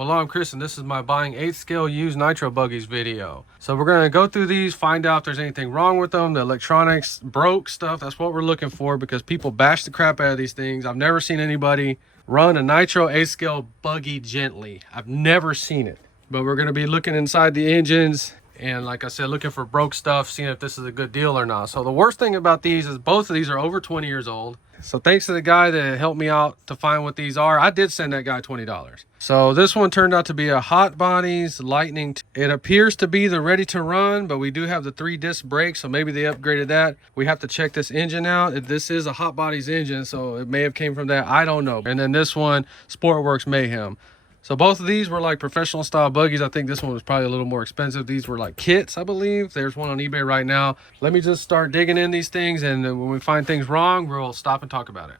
Well, I'm Chris, and this is my buying 8th scale used nitro buggies video. So we're going to go through these, find out if there's anything wrong with them, the electronics broke stuff. That's what we're looking for, because people bash the crap out of these things. I've never seen anybody run a nitro 8th scale buggy gently. I've never seen it. But we're going to be looking inside the engines and, like I said, looking for broke stuff, seeing if this is a good deal or not. So the worst thing about these is both of these are over 20 years old. So thanks to the guy that helped me out to find what these are. I did send that guy $20. So this one turned out to be a Hot Bodies Lightning. It appears to be the ready to run, but we do have the 3-disc brake, so maybe they upgraded that. We have to check this engine out. This is a Hot Bodies engine, so it may have came from that. I don't know. And then this one, Sportwerks Mayhem. So both of these were like professional style buggies. I think this one was probably a little more expensive. These were like kits, I believe. There's one on eBay right now. Let me just start digging in these things, and when we find things wrong, we'll stop and talk about it.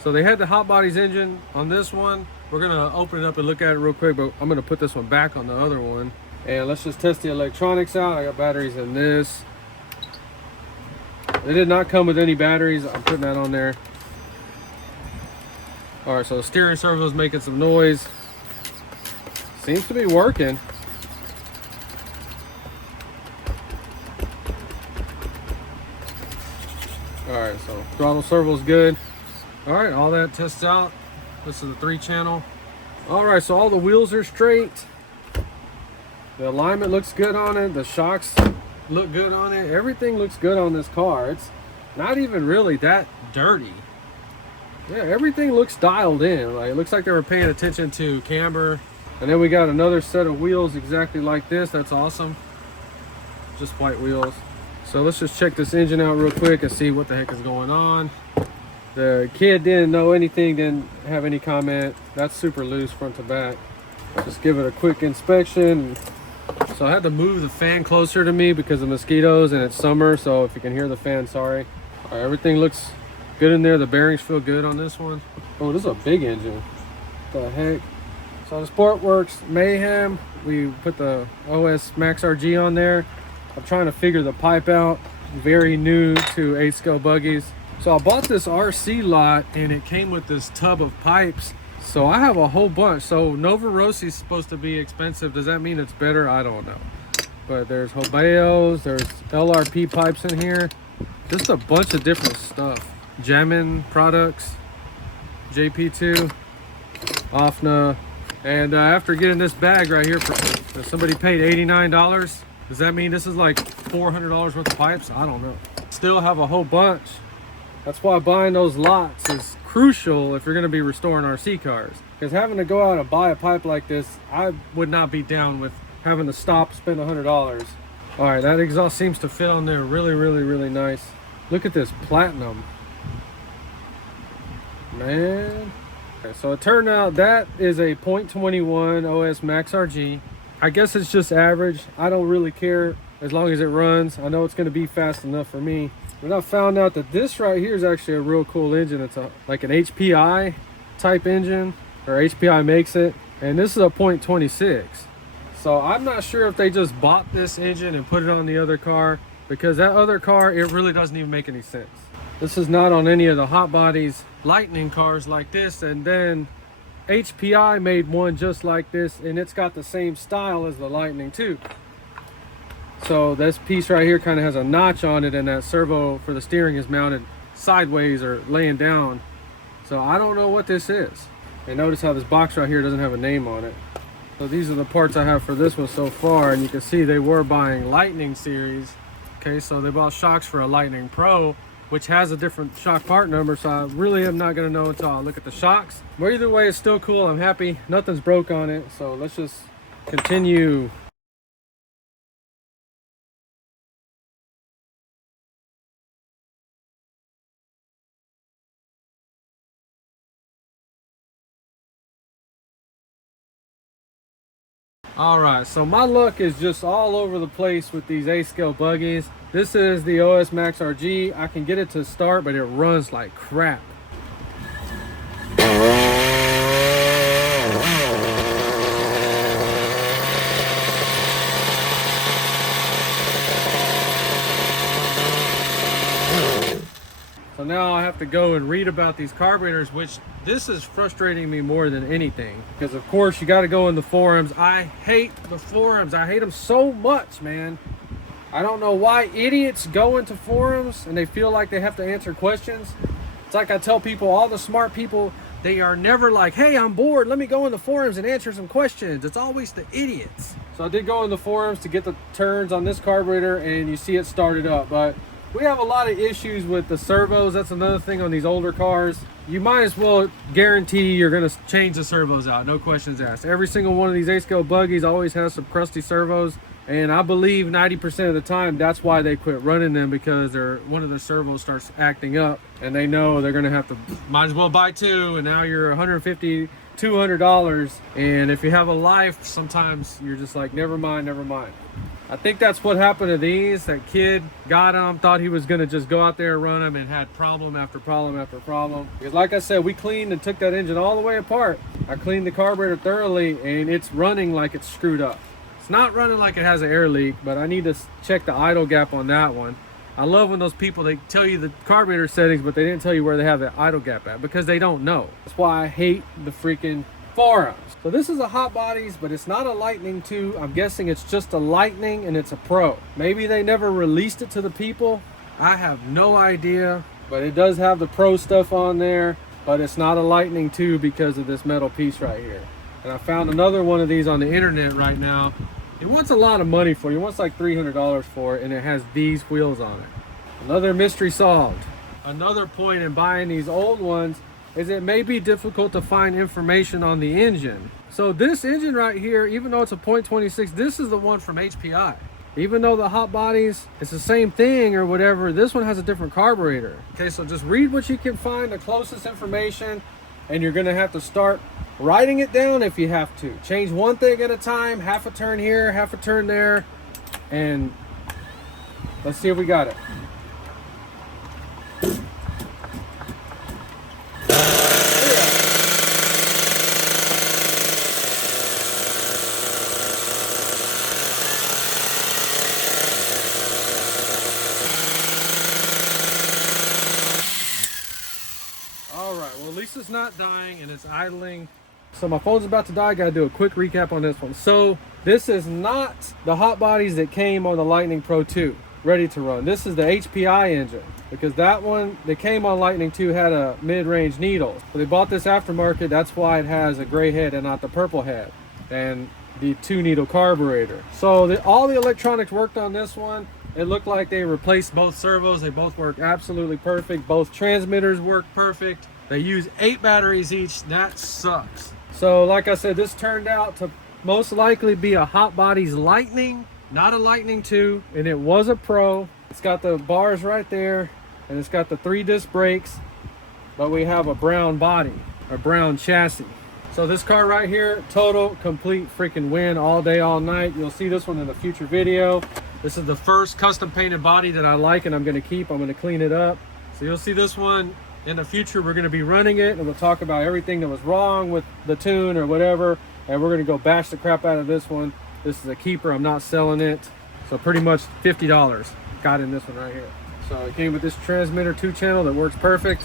So they had the Hot Bodies engine on this one. We're gonna open it up and look at it real quick, but I'm gonna put this one back on the other one. And let's just test the electronics out. I got batteries in this. They did not come with any batteries. I'm putting that on there. All right, so the steering servo is making some noise. Seems to be working. All right, so throttle servo is good. All right, all that tests out. This is a 3-channel. All right, so all the wheels are straight. The alignment looks good on it. The shocks look good on it. Everything looks good on this car. It's not even really that dirty. Yeah, everything looks dialed in. Like, it looks like they were paying attention to camber. And then we got another set of wheels exactly like this. That's awesome. Just white wheels. So let's just check this engine out real quick and see what the heck is going on. The kid didn't know anything, didn't have any comment. That's super loose front to back. Just give it a quick inspection. So I had to move the fan closer to me because of mosquitoes and it's summer. So if you can hear the fan, sorry. All right, everything looks good in there. The bearings feel good on this one. Oh, this is a big engine. What the heck? So the Sportwerks Mayhem, we put the OS Max RG on there. I'm trying to figure the pipe out. Very new to 8 scale buggies. So I bought this RC lot and it came with this tub of pipes. So I have a whole bunch. So Nova Rossi's supposed to be expensive. Does that mean it's better? I don't know. But there's Hobeos, there's LRP pipes in here. Just a bunch of different stuff. Jamin products, JP2, OFNA. And after getting this bag right here, somebody paid $89. Does that mean this is like $400 worth of pipes? I don't know. Still have a whole bunch. That's why buying those lots is crucial if you're going to be restoring RC cars. Because having to go out and buy a pipe like this, I would not be down with having to stop, spend $100. All right, that exhaust seems to fit on there really, really, really nice. Look at this platinum. Man. Okay, so it turned out that is a 0.21 OS Max RG. I guess it's just average. I don't really care as long as it runs. I know it's going to be fast enough for me. But I found out that this right here is actually a real cool engine. It's like an HPI type engine, or HPI makes it. And this is a 0.26. So I'm not sure if they just bought this engine and put it on the other car, because that other car, it really doesn't even make any sense. This is not on any of the Hot Bodies Lightning cars like this. And then HPI made one just like this, and it's got the same style as the Lightning too. So this piece right here kind of has a notch on it, and that servo for the steering is mounted sideways or laying down. So I don't know what this is. And notice how this box right here doesn't have a name on it. So these are the parts I have for this one so far, and you can see they were buying Lightning series. Okay, so they bought shocks for a Lightning Pro, which has a different shock part number, so I really am not gonna know until I look at the shocks. But either way, it's still cool. I'm happy. Nothing's broke on it, so let's just continue. All right, so my luck is just all over the place with these 8 scale buggies. This is the OS Max RG. I can get it to start, but it runs like crap. now I have to go and read about these carburetors, which this is frustrating me more than anything, because of course you got to go in the forums. I hate the forums. I hate them so much, man. I don't know why idiots go into forums and they feel like they have to answer questions. It's like I tell people, all the smart people, they are never like, hey, I'm bored, let me go in the forums and answer some questions. It's always the idiots. So I did go in the forums to get the turns on this carburetor, and you see it started up. But we have a lot of issues with the servos. That's another thing on these older cars. You might as well guarantee you're going to change the servos out, no questions asked. Every single one of these 8-scale buggies always has some crusty servos. And I believe 90% of the time that's why they quit running them, because one of the servos starts acting up and they know they're gonna have to, might as well buy two, and now you're $150, $200. And if you have a life, sometimes you're just like, never mind, never mind. I think that's what happened to these. That kid got them, thought he was gonna just go out there and run them, and had problem after problem after problem. Because like I said, we cleaned and took that engine all the way apart. I cleaned the carburetor thoroughly, and it's running like it's screwed up. It's not running like it has an air leak, but I need to check the idle gap on that one. I love when those people, they tell you the carburetor settings, but they didn't tell you where they have the idle gap at, because they don't know. That's why I hate the freaking forums. So this is a hot bodies, but it's not a Lightning 2. I'm guessing it's just a Lightning and it's a Pro. Maybe they never released it to the people. I have no idea, but it does have the Pro stuff on there, but it's not a Lightning 2 because of this metal piece right here. And I found another one of these on the internet right now. It wants a lot of money for it. It wants like $300 for it, and it has these wheels on it. Another mystery solved. Another point in buying these old ones is it may be difficult to find information on the engine. So this engine right here, even though it's a .26, this is the one from HPI. Even though the hot bodies, it's the same thing or whatever, this one has a different carburetor. Okay, so just read what you can find, the closest information, and you're gonna have to start writing it down if you have to. Change one thing at a time, half a turn here, half a turn there, and let's see if we got it. All right, well, at least it's not dying and it's idling. So my phone's about to die. Gotta do a quick recap on this one. So this is not the hot bodies that came on the Lightning Pro 2 ready to run. This is the HPI engine, because that one that came on Lightning 2 had a mid-range needle. So they bought this aftermarket. That's why it has a gray head and not the purple head, and the 2-needle carburetor. So all the electronics worked on this one. It looked like they replaced both servos. They both work absolutely perfect. Both transmitters work perfect. They use 8 batteries each. That sucks. So like I said, this turned out to most likely be a hot bodies Lightning, not a Lightning 2, and it was a Pro. It's got the bars right there, and it's got the 3-disc brakes, but we have a brown body, a brown chassis. So this car right here, total complete freaking win all day, all night. You'll see this one in a future video. This is the first custom painted body that I like, and I'm gonna keep. I'm gonna clean it up. So you'll see this one in the future. We're going to be running it, and we'll talk about everything that was wrong with the tune or whatever, and we're going to go bash the crap out of this one. This is a keeper. I'm not selling it. So pretty much $50 got in this one right here. So it came with this transmitter 2-channel that works perfect.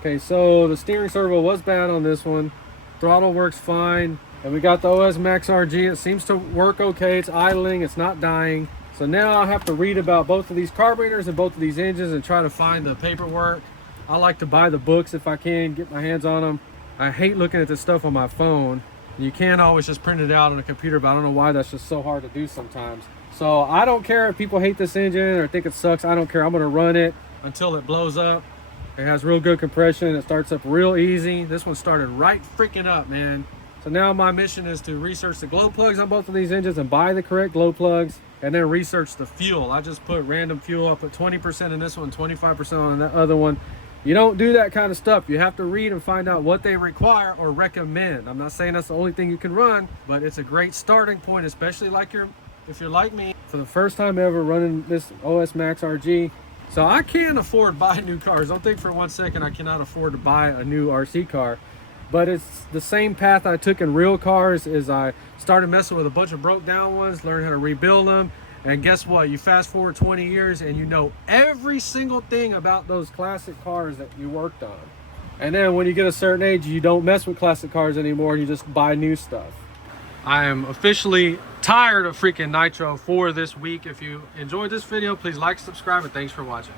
Okay, so the steering servo was bad on this one. Throttle works fine, and we got the OS Max RG. It seems to work okay. It's idling, it's not dying. So now I have to read about both of these carburetors and both of these engines and try to find the paperwork. I like to buy the books if I can, get my hands on them. I hate looking at this stuff on my phone. You can't always just print it out on a computer, but I don't know why that's just so hard to do sometimes. So I don't care if people hate this engine or think it sucks. I don't care. I'm going to run it until it blows up. It has real good compression. It starts up real easy. This one started right freaking up, man. So now my mission is to research the glow plugs on both of these engines and buy the correct glow plugs, and then research the fuel. I just put random fuel. I put 20% in this one, 25% on that other one. You don't do that kind of stuff. You have to read and find out what they require or recommend. I'm not saying that's the only thing you can run, but it's a great starting point, especially if you're like me, for the first time ever running this OS Max RG. So I can afford buying new cars. Don't think for 1 second I cannot afford to buy a new RC car. But it's the same path I took in real cars. Is I started messing with a bunch of broke down ones, learned how to rebuild them, And guess what? You fast forward 20 years and you know every single thing about those classic cars that you worked on. And then when you get a certain age, you don't mess with classic cars anymore. You just buy new stuff. I am officially tired of freaking nitro for this week. If you enjoyed this video, please like, subscribe, and thanks for watching.